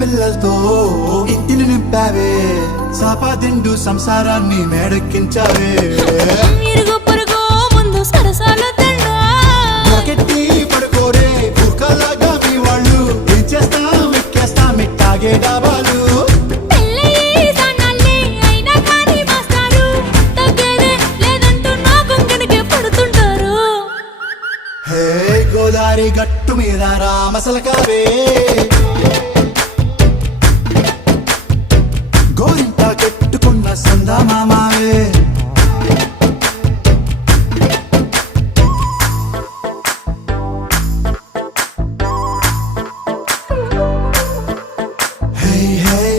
పిల్లలతో ఇంటిని నింపావే, సాపాదిండు సంసారాన్ని మేడెక్కించావే. ఇరుగు పొరుగు ముందు సరసాల తండా రాకెట్టి పడుకోరే కుక్కలాగా మీ వాళ్ళు, ఏం చేస్తాం ఎక్కేస్తాం మిట్టాగే డాబాలు. పెళ్ళయి సన్నాళ్ళే అయినా కానీ మాస్తారు, తగ్గేదే లేదంటూ నా కొంగనికే పడుతుంటారు. హే గోదారి గట్టు మీద రామసలకావే, గోరింట కట్టుకున్న సందా మామావే. హే హే